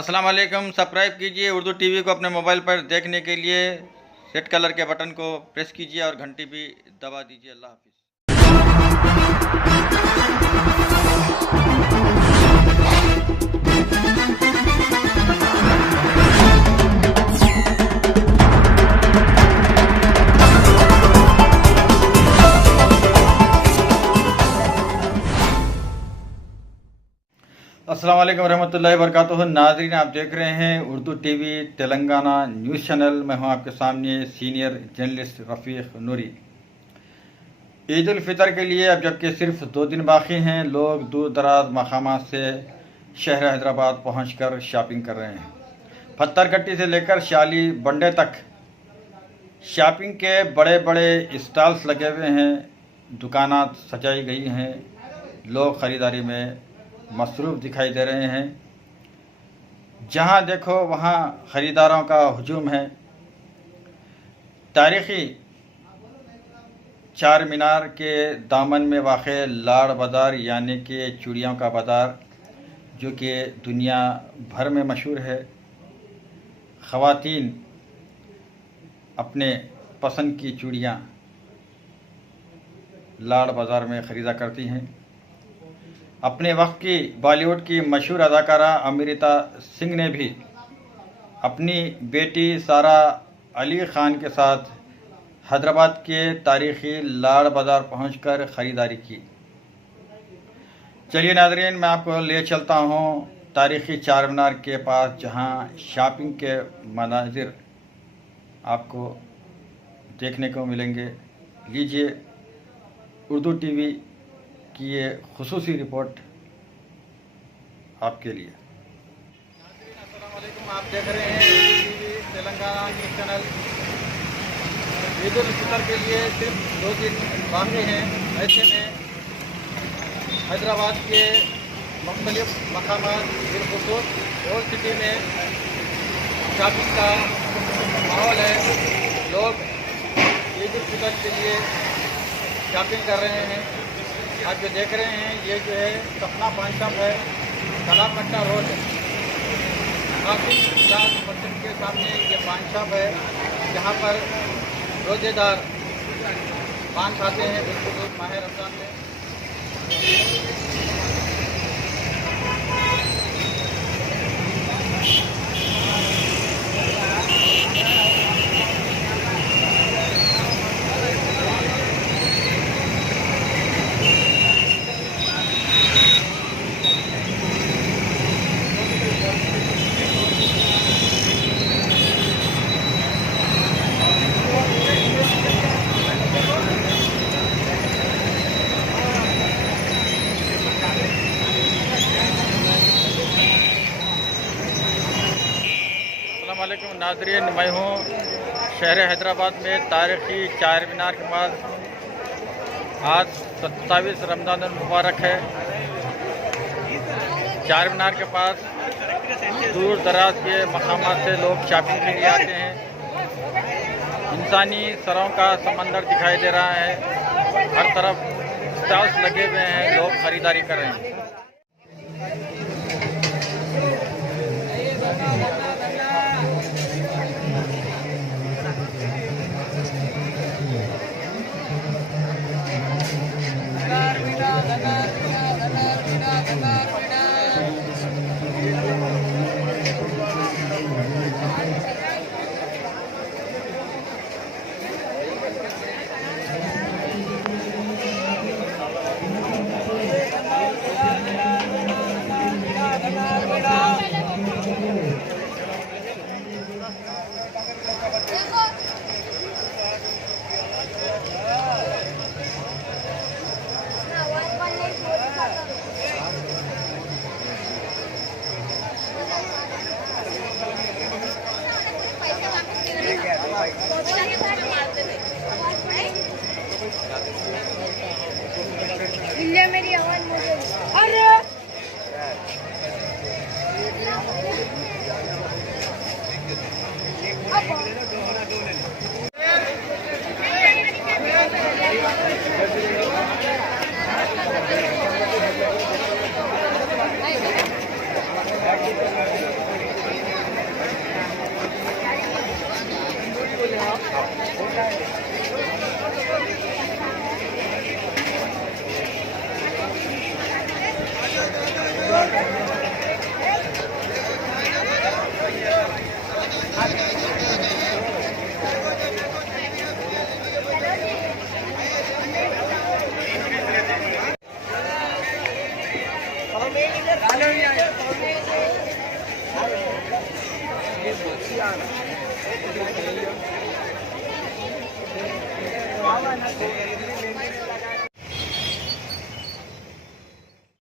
अस्सलाम वालेकुम। सब्सक्राइब कीजिए उर्दू टीवी को अपने मोबाइल पर देखने के लिए रेड कलर के बटन को प्रेस कीजिए और घंटी भी दबा दीजिए। अल्लाह हाफिज़। अस्सलाम वालेकुम रहमतुल्लाहि व बरकातुहू। नाज़रीन, आप देख रहे हैं Urdu TV Telangana news channel. मैं हूं आपके सामने सीनियर जर्नलिस्ट रफ़ीक नूरी। ईद उल फितर के लिए अब जबकि सिर्फ 2 दिन बाकी हैं, लोग दूर दराज मकामात से शहर हैदराबाद पहुंचकर शॉपिंग कर रहे हैं। पत्थरगट्टी से लेकर शाली बंडे तक शॉपिंग के बड़े बड़े स्टॉल्स लगे हुए हैं, दुकानात सजाई गई हैं, लोग ख़रीदारी में मसरूफ़ दिखाई दे रहे हैं। जहां देखो वहां ख़रीदारों का हुजूम है। तारीख़ी चार मीनार के दामन में वाक़ लाड़ बाज़ार यानी कि चूड़ियों का बाज़ार, जो कि दुनिया भर में मशहूर है। ख़वातीन अपने पसंद की चूड़ियाँ लाड़ बाज़ार में ख़रीदा करती हैं। अपने वक्त की बॉलीवुड की मशहूर अदाकारा अमृता सिंह ने भी अपनी बेटी सारा अली ख़ान के साथ हैदराबाद के तारीख़ी लाड़ बाज़ार पहुंचकर ख़रीदारी की। चलिए नाज़रीन, मैं आपको ले चलता हूं तारीख़ी चार मीनार के पास, जहां शॉपिंग के मनाजिर आपको देखने को मिलेंगे। लीजिए उर्दू टीवी की ये खुसूसी रिपोर्ट आपके लिए। अस्सलाम वालेकुम, आप देख रहे हैं TV Telangana news channel. Eid ul Fitr के लिए सिर्फ 2 दिन बाकी हैं। ऐसे में हैदराबाद के मुख्तलिफ मकामात बिलखुसूस ओल्ड सिटी में शॉपिंग का माहौल है। लोग ईद उल फितर के लिए शॉपिंग कर रहे हैं। आप जो देख रहे हैं ये जो है सपना पान शॉप है, तालाब कट्टा रोड है। काफ़ी 50% के सामने ये पान शॉप है, जहाँ पर रोज़ेदार पान खाते हैं बिल्कुल माह रमज़ान में। वालेकुम नाज़रीन, मैं हूँ शहर हैदराबाद में तारीख़ी चार मीनार के पास। आज 27 रमज़ान मुबारक है। चार मीनार के पास दूर दराज के मकामात से लोग शॉपिंग के लिए आते हैं। इंसानी सरों का समंदर दिखाई दे रहा है। हर तरफ स्टॉल्स लगे हुए हैं, लोग ख़रीदारी कर रहे हैं। मेरी आवाज मुझे अरे Thank you.